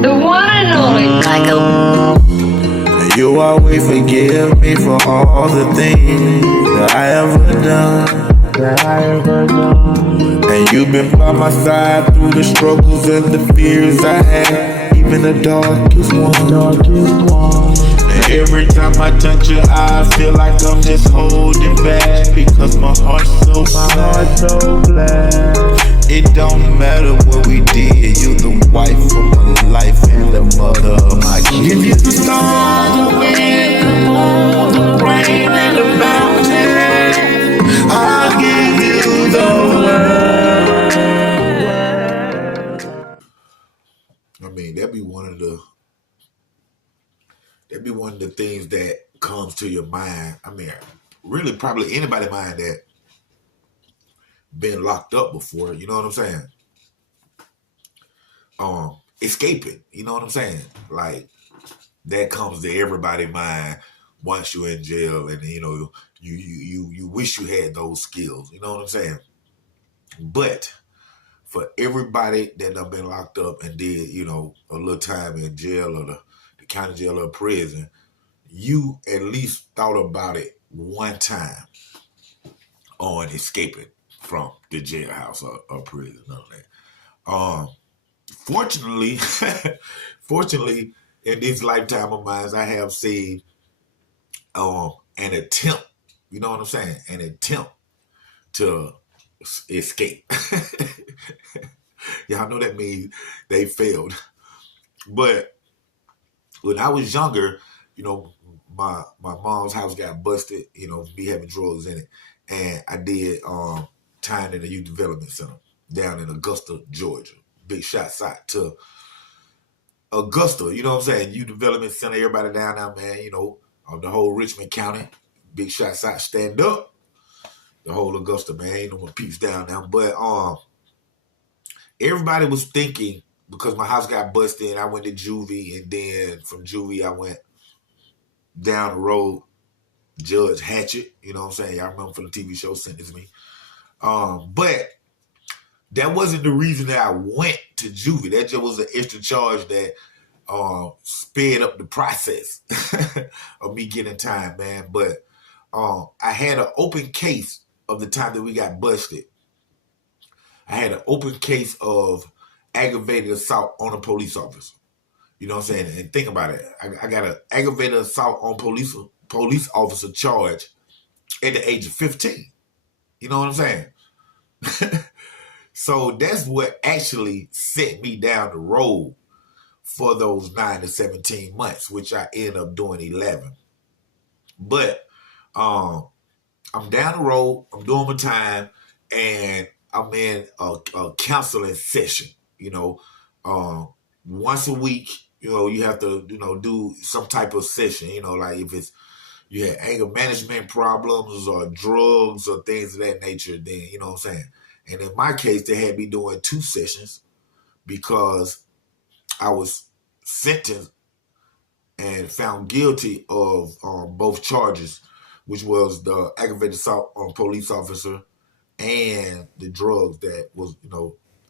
The one and only And you always forgive me for all the things that I ever done. And you've been by my side through the struggles and the fears I had, even the darkest one. And every time I touch your eye, I feel like I'm just holding back, because my heart's so glad. It don't matter what we did, you're the wife of my life and the mother of my kids. Give you the stars, the wind, the moon, the rain, and the mountain. I'll give you the world. I mean, that'd be one of the things that comes to your mind. I mean, really, probably anybody's mind that been locked up before. You know what I'm saying? Escaping. You know what I'm saying? Like, that comes to everybody's mind once you're in jail, and you wish you had those skills. You know what I'm saying? But for everybody that have been locked up and did, a little time in jail or the county jail or prison, you at least thought about it one time on escaping from the jailhouse or prison. None of that. Fortunately, in this lifetime of mine, I have seen an attempt. You know what I'm saying? An attempt to escape. Y'all know that means they failed. But when I was younger, my mom's house got busted, me having drugs in it. And I did time in the youth development center down in Augusta, Georgia. Big shots out to Augusta, you know what I'm saying? Youth development center, everybody down there, man, of the whole Richmond County. Big shots out, stand up. The whole Augusta, man, ain't no more peeps down there. But everybody was thinking, because my house got busted, I went to juvie, and then from juvie I went down the road, Judge Hatchet, you know what I'm saying? Y'all remember from the TV show Sentence Me. But that wasn't the reason that I went to juvie. That just was an extra charge that sped up the process of me getting time, man. But I had an open case of the time that we got busted. I had an open case of aggravated assault on a police officer. You know what I'm saying? And think about it. I got an aggravated assault on police officer charge at the age of 15. You know what I'm saying? So that's what actually set me down the road for those 9 to 17 months, which I ended up doing 11. But I'm down the road, I'm doing my time, and I'm in a counseling session. Once a week, you have to, do some type of session, like if it's, you had anger management problems or drugs or things of that nature, then, you know what I'm saying? And in my case, they had me doing 2 sessions because I was sentenced and found guilty of both charges, which was the aggravated assault on a police officer and the drugs that was,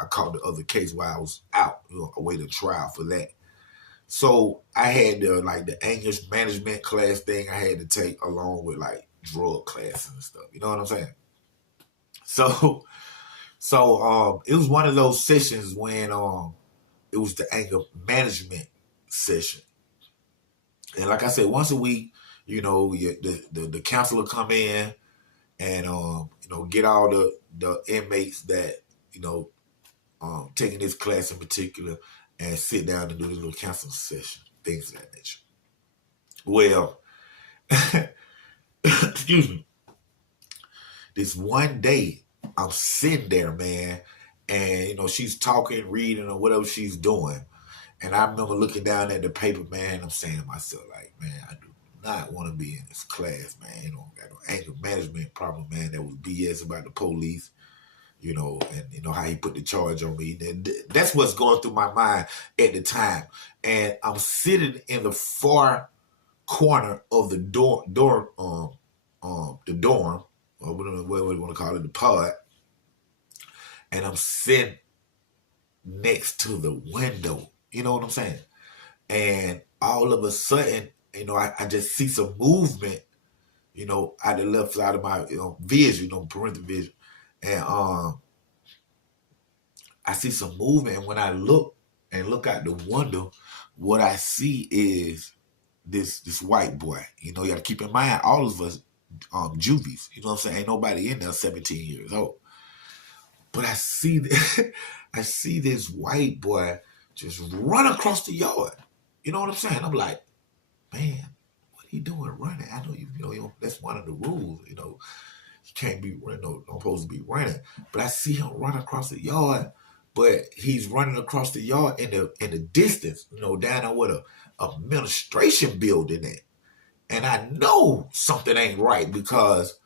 I caught the other case while I was out, awaiting trial for that. So I had the anger management class thing I had to take along with drug classes and stuff. You know what I'm saying? So it was one of those sessions when it was the anger management session. And like I said, once a week, the counselor come in and get all the inmates that taking this class in particular and sit down and do this little counseling session, things of that nature. Well, excuse me. This one day, I'm sitting there, man, and she's talking, reading, or whatever she's doing. And I remember looking down at the paper, man, and I'm saying to myself, like, man, I do not want to be in this class, man. Got no anger management problem, man. That was BS about the police, and how he put the charge on me. And that's what's going through my mind at the time. And I'm sitting in the far corner of the dorm, or whatever you want to call it, the pod. And I'm sitting next to the window You know what I'm saying? And all of a sudden, I just see some movement, out the left side of my vision, parental vision. And I see some movement. And when I look out the window, what I see is this white boy. You got to keep in mind, all of us juvies. You know what I'm saying? Ain't nobody in there 17 years old. But I see I see this white boy just run across the yard. You know what I'm saying? I'm like, man, what are you doing running? I know that's one of the rules. You can't be running. Don't supposed to be running. But I see him run across the yard. But he's running across the yard in the distance. Down there with a administration building at. And I know something ain't right because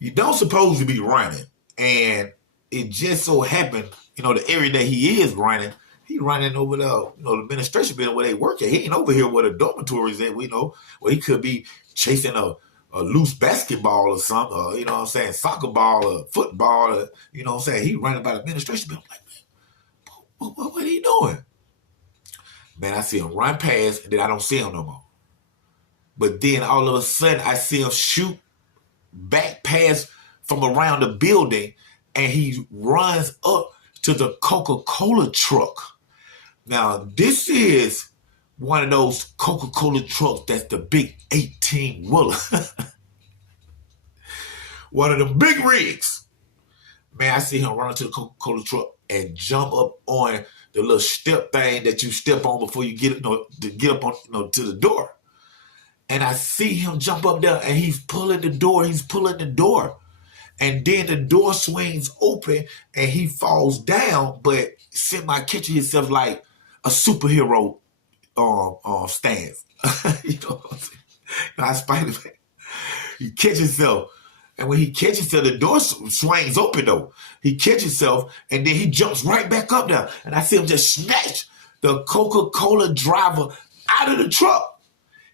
you don't supposed to be running. And it just so happened, the area that he is running, he running over the administration building where they work at. He ain't over here where the dormitories at, where he could be chasing a loose basketball or something, or, you know what I'm saying, soccer ball or football, or, you know what I'm saying. He running by the administration building. I'm like, man, what are you doing? Man, I see him run past, and then I don't see him no more. But then all of a sudden, I see him shoot back past from around the building, and he runs up to the Coca-Cola truck. Now, this is one of those Coca-Cola trucks that's the big 18-wheeler. One of them big rigs. Man, I see him run to the Coca-Cola truck and jump up on the little step thing that you step on before you get up on to the door. And I see him jump up there, and he's pulling the door. And then the door swings open, and he falls down, but semi-catching himself like a superhero stance. You know what I'm saying? Not Spider-Man. He catches himself. And when he catches himself, the door swings open, though. He catches himself, and then he jumps right back up there. And I see him just snatch the Coca-Cola driver out of the truck.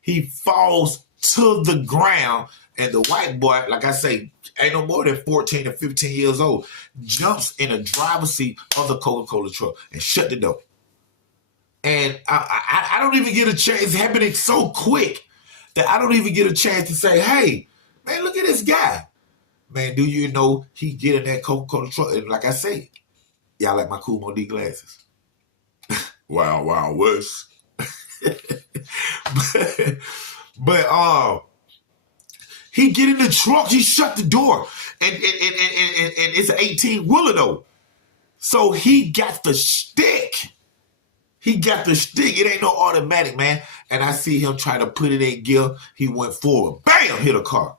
He falls to the ground, and the white boy, like I say, ain't no more than 14 or 15 years old, jumps in the driver's seat of the Coca-Cola truck and shut the door. And I don't even get a chance. It's happening so quick that I don't even get a chance to say, hey, man, look at this guy. Man, do you know he get in that Coca-Cola truck? And like I say, y'all like my Cool Mo D glasses. Wow, worse. but he get in the truck, he shut the door, and it's an 18-wheeler though. So he got the stick. It ain't no automatic, man. And I see him trying to put it in gear. He went forward. Bam, hit a car.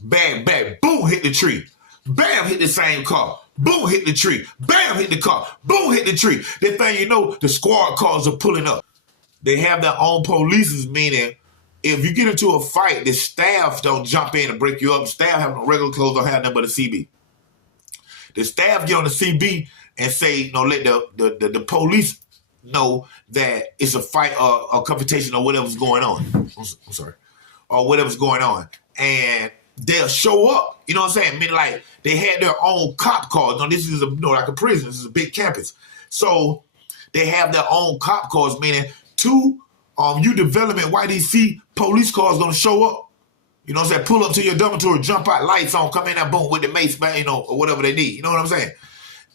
Bam, bam, boom, hit the tree. Bam, hit the same car. Boom, hit the tree. Bam, hit the car. Boom, hit the tree. The thing you know, the squad cars are pulling up. They have their own police, meaning if you get into a fight, the staff don't jump in and break you up. The staff have no regular clothes, don't have nothing but a CB. The staff get on the CB and say, let the police know that it's a fight or a confrontation or whatever's going on. I'm sorry. Or whatever's going on. And they'll show up. You know what I'm saying? I mean, like, they had their own cop cars. Now, this is like a prison. This is a big campus. So they have their own cop cars, meaning two development YDC police cars gonna show up. You know what I'm saying? Pull up to your dormitory, jump out, lights on, come in there, boom, with the mace, man, or whatever they need. You know what I'm saying?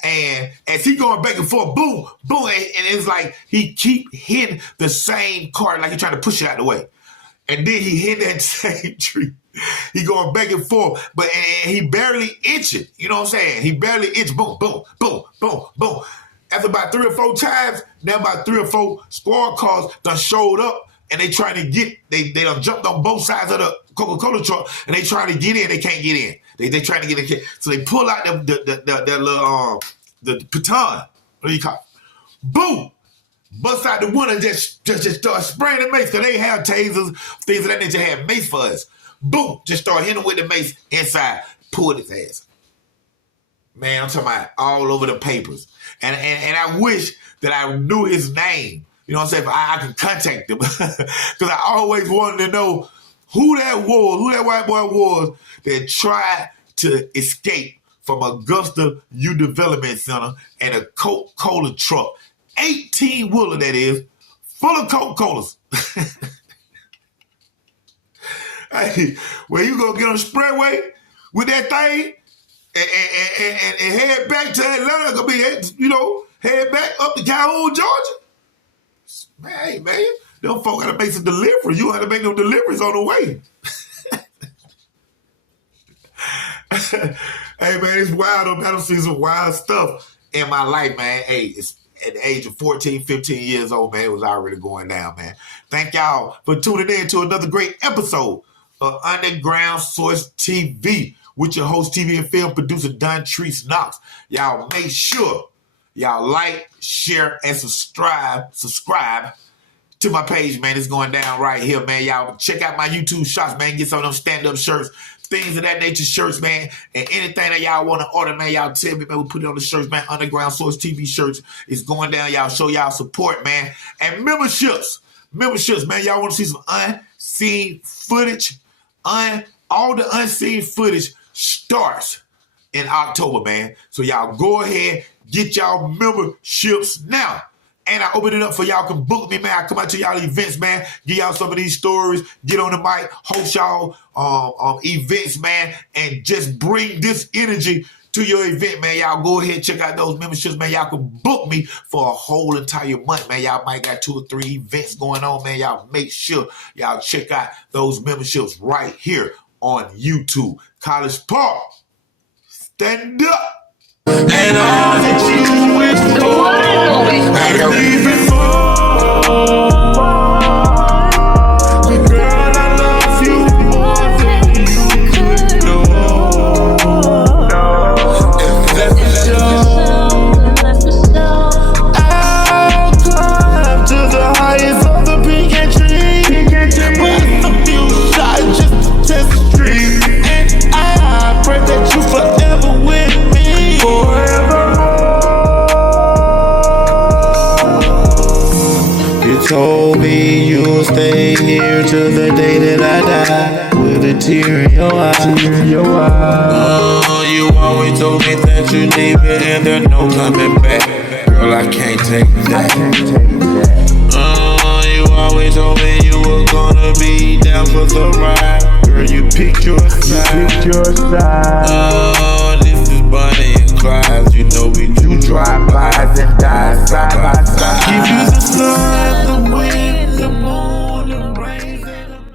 And as he going back and forth, boom, boom, and it's like he keep hitting the same car, like he trying to push it out the way. And then he hit that same tree. He going back and forth, but and he barely inching. You know what I'm saying? He barely inch. Boom, boom, boom, boom, boom. After about 3 or 4 times, now about 3 or 4 squad cars done showed up, and they trying to get, they done jumped on both sides of the Coca-Cola truck, and they trying to get in. They can't get in. They trying to get in. So they pull out the little the baton. What do you call it? Boom. Bust out the window and just start spraying the mace, because they have tasers, things of that nature. Have mace for us. Boom. Just start hitting with the mace inside. Pulled his ass. Man, I'm talking about all over the papers. And I wish that I knew his name. You know what I'm saying? If I could contact him. Because I always wanted to know who that white boy was that tried to escape from Augusta Youth Development Center and a Coca-Cola truck 18-wheeler that is, full of Coca-Colas. Hey, where you gonna get on the expressway with that thing and head back to Atlanta, gonna be, head back up to Calhoun, Georgia. Man, hey, man, them folk gotta make some deliveries. You gotta make no deliveries on the way. Hey, man, it's wild. I don't see some wild stuff in my life, man. Hey, it's at the age of 14, 15 years old, man, it was already going down, man. Thank y'all for tuning in to another great episode of Underground Source TV with your host, TV and film producer, Don Treese Knox. Y'all make sure y'all like, share, and subscribe to my page, man. It's going down right here, man. Y'all check out my YouTube shots, man. Get some of them stand-up shirts, things of that nature shirts, man. And anything that y'all want to order, man, y'all tell me, man. We'll put it on the shirts, man. Underground Source TV shirts. It's going down. Y'all show y'all support, man. And memberships, man. Y'all want to see some unseen footage? All the unseen footage starts in October, man. So y'all go ahead, get y'all memberships now. And I open it up for y'all can book me, man. I come out to y'all events, man. Give y'all some of these stories. Get on the mic, host y'all events, man. And just bring this energy to your event, man. Y'all go ahead, check out those memberships, man. Y'all can book me for a whole entire month, man. Y'all might got 2 or 3 events going on, man. Y'all make sure y'all check out those memberships right here on YouTube. College Park, stand up. And all that you wish for, and even more. Girl, I love you more than you could know. And that's for sure. I'll climb to the highest of the pecan tree. Blast a few shots just to test the street. And I pray that you forever with me. You told me you'll stay here till the day that I die, with a tear in your eye. Oh, you always told me that you leave it and there's no coming back. Girl, I can't take that. Oh, you always told me you were gonna be down for the ride. Girl, you picked your side. Oh, this is Bonnie and Clyde. You know we do drive-bys and die side by side.